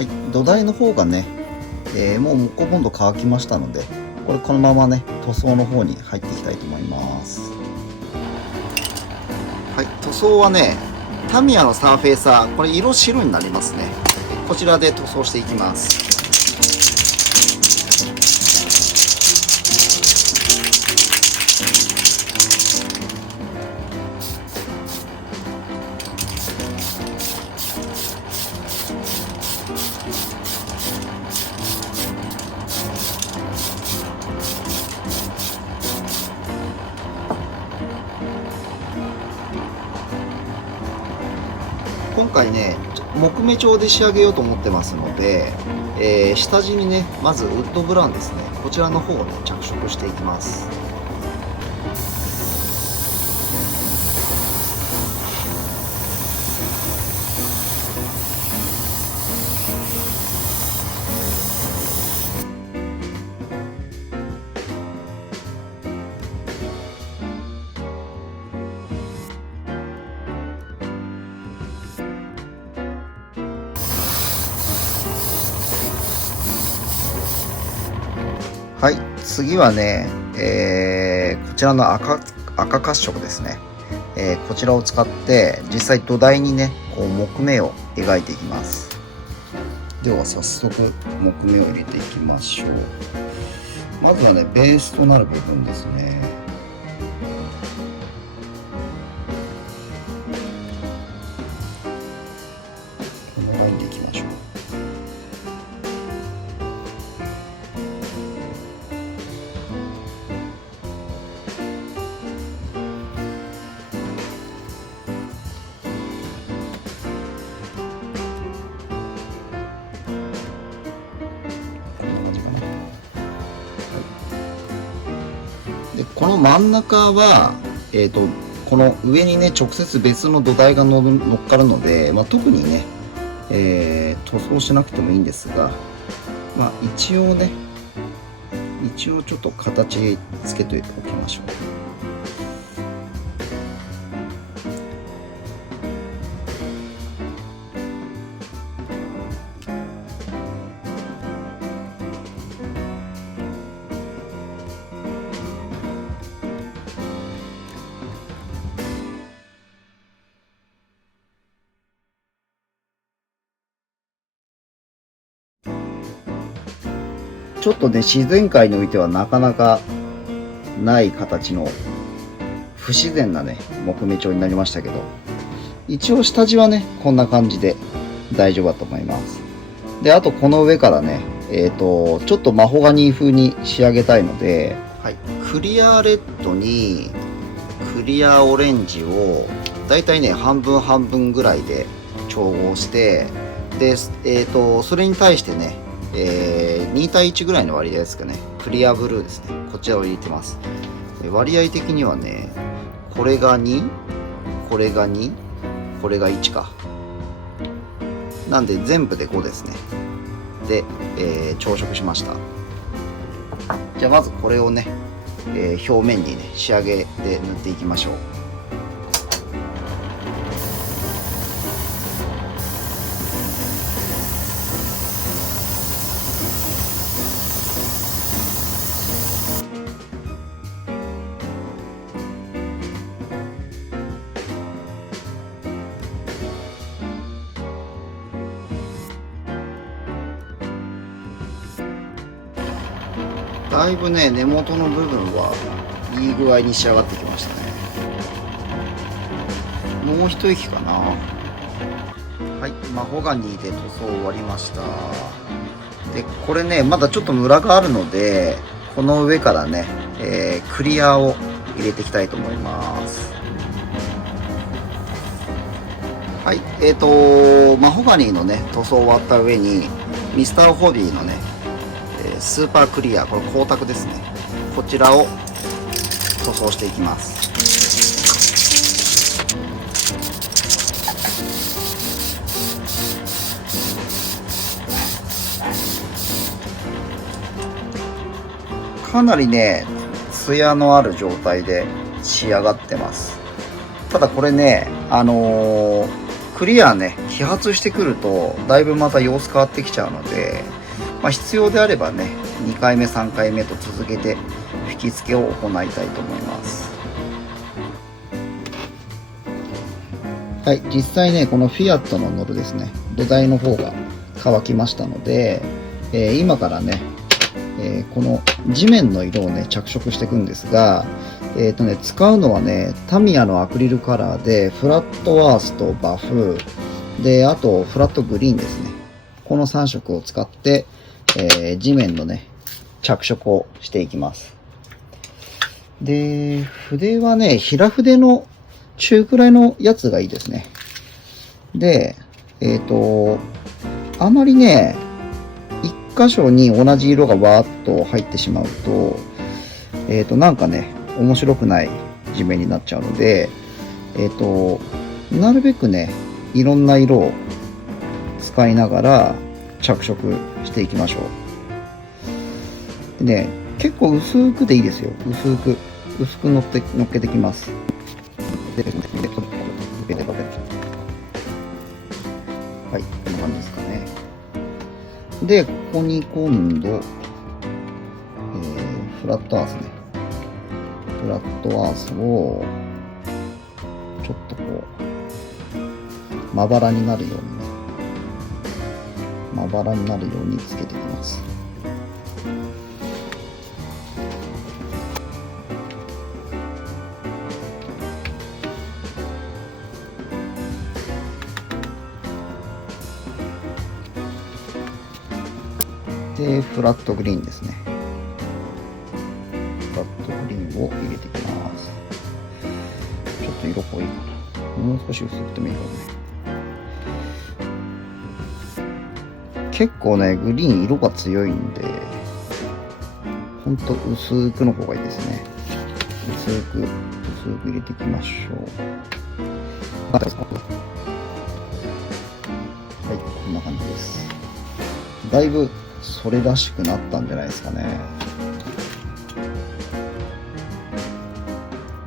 はい、土台の方がね、もう木工ボンド乾きましたので、このままね塗装の方に入っていきたいと思います。はい、塗装はねタミヤのサーフェイサー、これ色白になりますね。こちらで塗装していきます。今回ね木目調で仕上げようと思ってますので、下地にねまずウッドブラウンですね、こちらの方をね着色していきます。はい、次はね、こちらの赤褐色ですね、こちらを使って実際土台にねこう木目を描いていきます。では早速木目を入れていきましょう。まずはねベースとなる部分ですね。このラインでいきましょう。でこの真ん中は、この上にね直接別の土台が乗っかるので、特にね、塗装しなくてもいいんですが、一応ちょっと形つけておきましょう。ちょっとね自然界においてはなかなかない形の不自然なね木目調になりましたけど、一応下地はねこんな感じで大丈夫だと思います。であとこの上からねちょっとマホガニー風に仕上げたいので、はい、クリアレッドにクリアオレンジをだいたいね半分半分ぐらいで調合して、でそれに対してね2対1ぐらいの割合ですかね、クリアブルーですね、こちらを入れてます。割合的にはねこれが2、これが2、これが1かなんで全部で5ですね。で、調色しました。じゃあまずこれをね、表面にね仕上げで塗っていきましょう。だいぶね根元の部分はいい具合に仕上がってきましたね。もう一息かな。はい、マホガニーで塗装終わりました。でこれねまだちょっとムラがあるので、この上からね、クリアを入れていきたいと思います。はい、マホガニーのね塗装終わった上にミスターホビーのねスーパークリア、これ光沢ですね、こちらを塗装していきます。かなりね艶のある状態で仕上がってます。ただこれねクリアね、揮発してくると、だいぶまた様子変わってきちゃうので、必要であればね、2回目、3回目と続けて吹き付けを行いたいと思います。はい、実際ね、このフィアットの乗るですね、土台の方が乾きましたので、今からね、この地面の色をね、着色していくんですが、使うのはね、タミヤのアクリルカラーで、フラットアースとバフ、で、あとフラットグリーンですね。この3色を使って、地面のね、着色をしていきます。で、筆はね、平筆の中くらいのやつがいいですね。で、あまりね、一箇所に同じ色がわーっと入ってしまうと、なんかね、面白くない地面になっちゃうので、なるべくね、いろんな色を使いながら着色していきましょう。でね、結構薄くでいいですよ。薄く乗っけてきます。はい、こんな感じですかね。で、ここに今度、フラットアースね。フラットアースを、ちょっとこう、まばらになるようにね。まばらになるようにつけていきます。で、フラットグリーンですね。フラットグリーンを入れていきます。ちょっと色濃いかな。もう少し薄くてもいいかもね。結構ね、グリーン色が強いんで、ほんと薄くの方がいいですね。薄く入れていきましょう。はい、こんな感じです。だいぶそれらしくなったんじゃないですかね。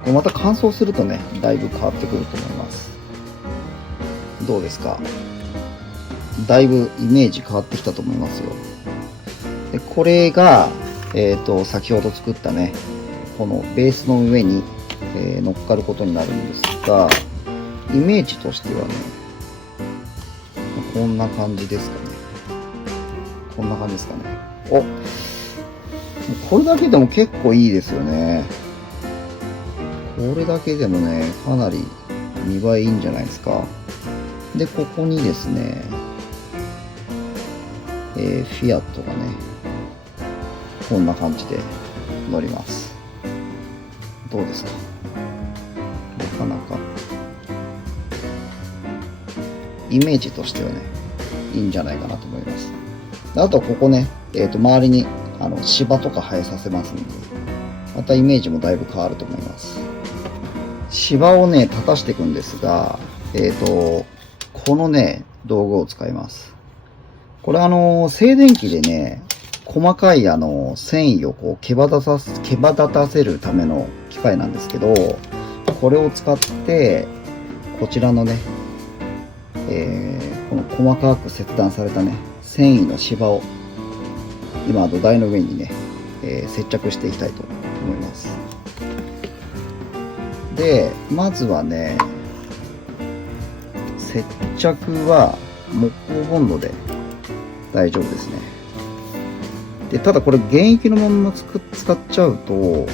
これまた乾燥するとね、だいぶ変わってくると思います。どうですか？だいぶイメージ変わってきたと思いますよ。で、これが、先ほど作ったね、このベースの上に、乗っかることになるんですが、イメージとしてはね、こんな感じですかね。こんな感じですかね。お、これだけでも結構いいですよね。これだけでもね、かなり見栄えいいんじゃないですか。で、ここにですね、フィアットがね、こんな感じで乗ります。どうですか？なかなか、イメージとしてはね、いいんじゃないかなと思います。あとここね、周りに芝とか生えさせますんで、またイメージもだいぶ変わると思います。芝をね、立たしていくんですが、このね、道具を使います。これ静電気でね、細かい繊維をこう毛羽立たせるための機械なんですけど、これを使って、こちらのね、この細かく切断されたね、繊維の芝を今土台の上にね、接着していきたいと思います。で、まずはね、接着は木工ボンドで大丈夫ですね。で、ただこれ原液のまま使っちゃうと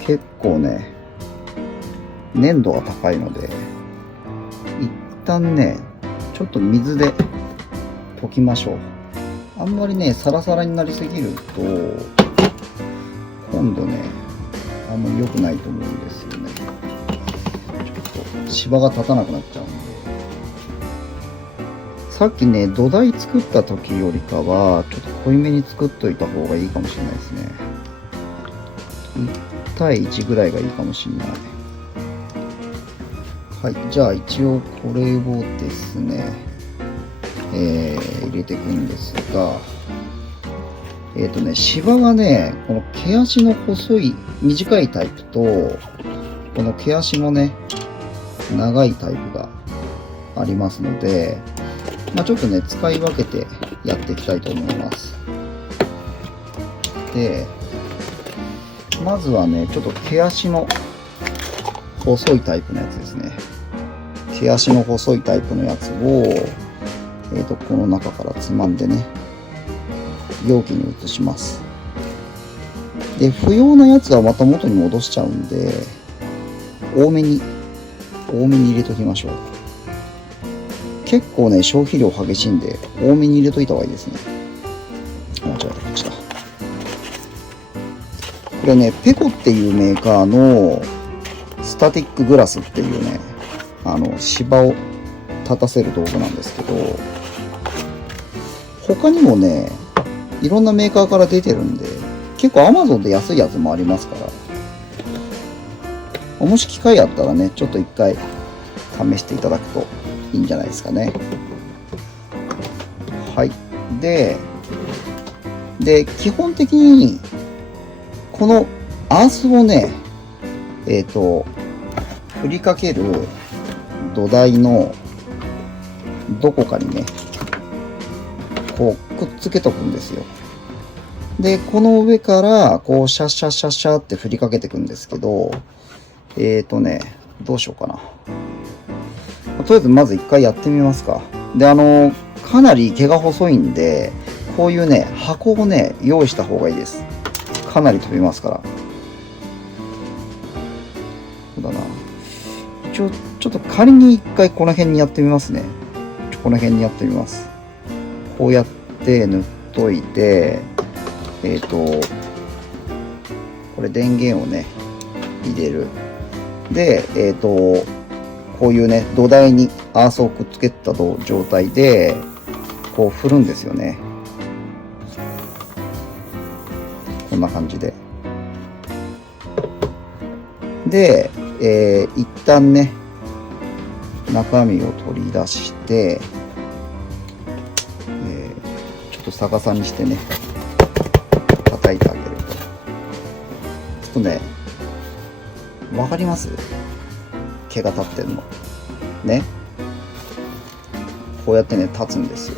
結構ね、粘度が高いので、一旦ね、ちょっと水で溶きましょう。あんまりね、サラサラになりすぎると、今度ね、あんまり良くないと思うんですよね。ちょっと芝が立たなくなっちゃうんで。さっきね、土台作った時よりかは、ちょっと濃いめに作っといた方がいいかもしれないですね。1対1ぐらいがいいかもしれない。はい、じゃあ一応これをですね、入れていくんですが、芝はね、この毛足の短いタイプと、この毛足のね、長いタイプがありますので、ちょっとね、使い分けてやっていきたいと思います。で、まずはね、ちょっと毛足の細いタイプのやつですね。毛足の細いタイプのやつを、この中からつまんでね、容器に移します。で、不要なやつはまた元に戻しちゃうんで、多めに入れときましょう。結構ね、消費量激しいんで、多めに入れといた方がいいですね。間違えた、こっちだ。これね、ペコっていうメーカーのスタティックグラスっていうね、芝を立たせる道具なんですけど、他にもね、いろんなメーカーから出てるんで、結構 Amazon で安いやつもありますから、もし機会あったらね、ちょっと一回試していただくといいんじゃないですかね。はい。で、基本的に、このアースをね、振りかける土台のどこかにね、こうくっつけとくんですよ。で、この上からこうシャシャシャシャって振りかけていくんですけど、どうしようかな。とりあえずまず一回やってみますか。で、かなり毛が細いんで、こういうね、箱をね、用意した方がいいです。かなり飛びますから。そうだな。一応、ちょっと仮に一回この辺にやってみますね。この辺にやってみます。こうやって塗っといて、これ電源をね、入れる。で、こういうね、土台にアースをくっつけた状態で、こう振るんですよね。こんな感じで。で、一旦ね、中身を取り出して、ちょっと逆さにしてね、叩いてあげると。ちょっとね、わかります？毛が立ってるの。ね。こうやってね、立つんですよ。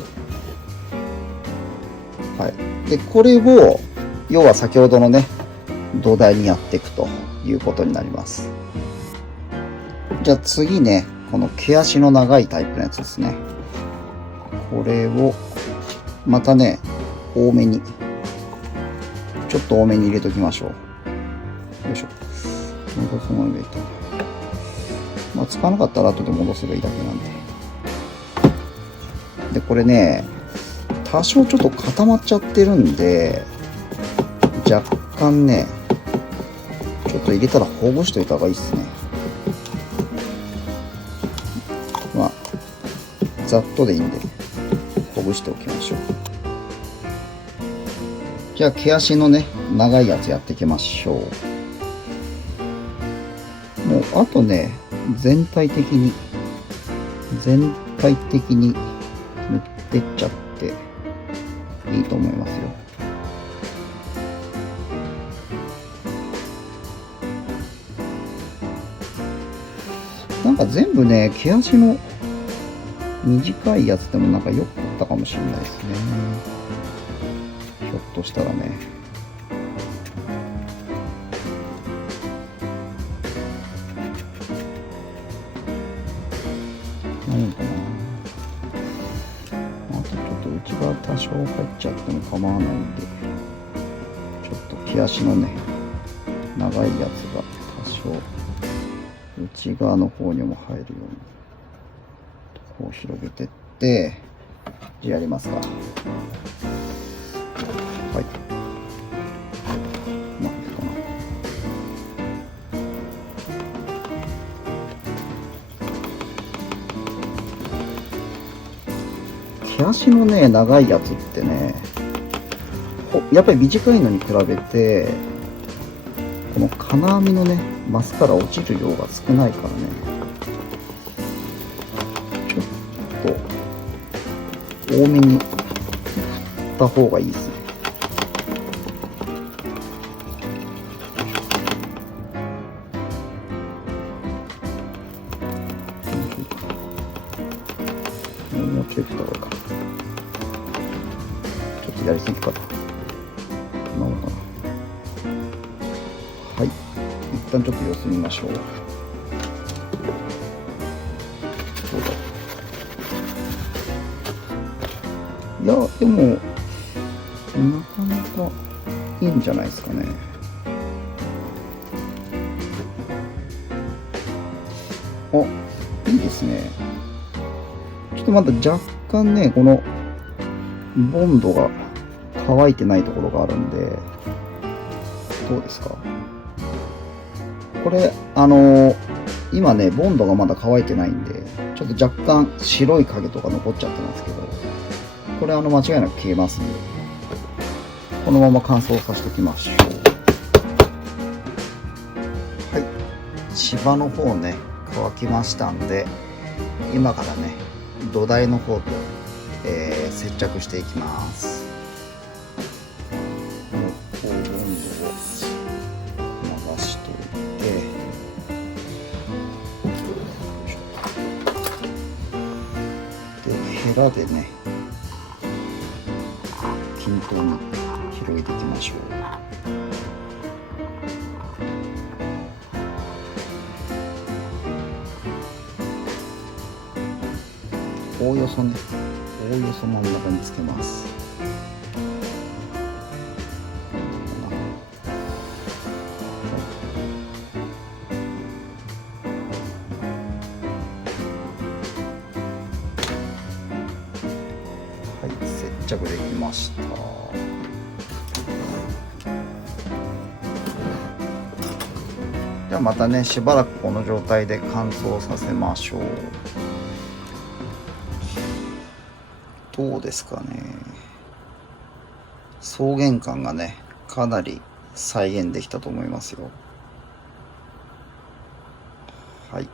はい。で、これを、要は先ほどのね、土台にやっていくということになります。じゃあ次ね、この毛足の長いタイプのやつですね。これを、またね、多めに、ちょっと多めに入れときましょう。よいしょ。戻すの入れた。使わなかったら後で戻せばいいだけなんで。で、これね、多少ちょっと固まっちゃってるんで、若干ね、ちょっと入れたらほぐしといた方がいいですね。ざっとでいいんで、ほぐしておきましょう。じゃあ、毛足のね、長いやつやっていきましょう。もう、あとね、全体的に塗ってっちゃっていいと思いますよ。なんか全部ね、毛足の短いやつでもなんか良かったかもしれないですね。ひょっとしたらね。何かな。あとちょっと内側多少入っちゃっても構わないんで、ちょっと毛足のね、長いやつが多少内側の方にも入るように。こう広げてって、じゃあやりますか。はい。うまくいくかな。毛足のね、長いやつってね、やっぱり短いのに比べて、この金網のね、マスから落ちる量が少ないからね、多めに振った方がいいですね。もうちょい振った方がいいか。ちょっとやりすぎかな。なのかな。はい。一旦ちょっと様子見ましょう。どうだ。いや、でも、なかなかいいんじゃないですかね。あ、いいですね。ちょっとまだ若干ね、このボンドが乾いてないところがあるんで、どうですか？これ、今ね、ボンドがまだ乾いてないんで、ちょっと若干白い影とか残っちゃってますけど、これ間違いなく消えますんで、このまま乾燥させておきましょう。はい。芝の方ね、乾きましたんで、今からね、土台の方と、接着していきます。こうボンドを流しといて、でヘラでね、均等に広げていきましょう。おおよそね、おおよそ真ん中につけます。はい、接着できました。じゃあまたね、しばらくこの状態で乾燥させましょう。どうですかね。草原感がね、かなり再現できたと思いますよ。はい。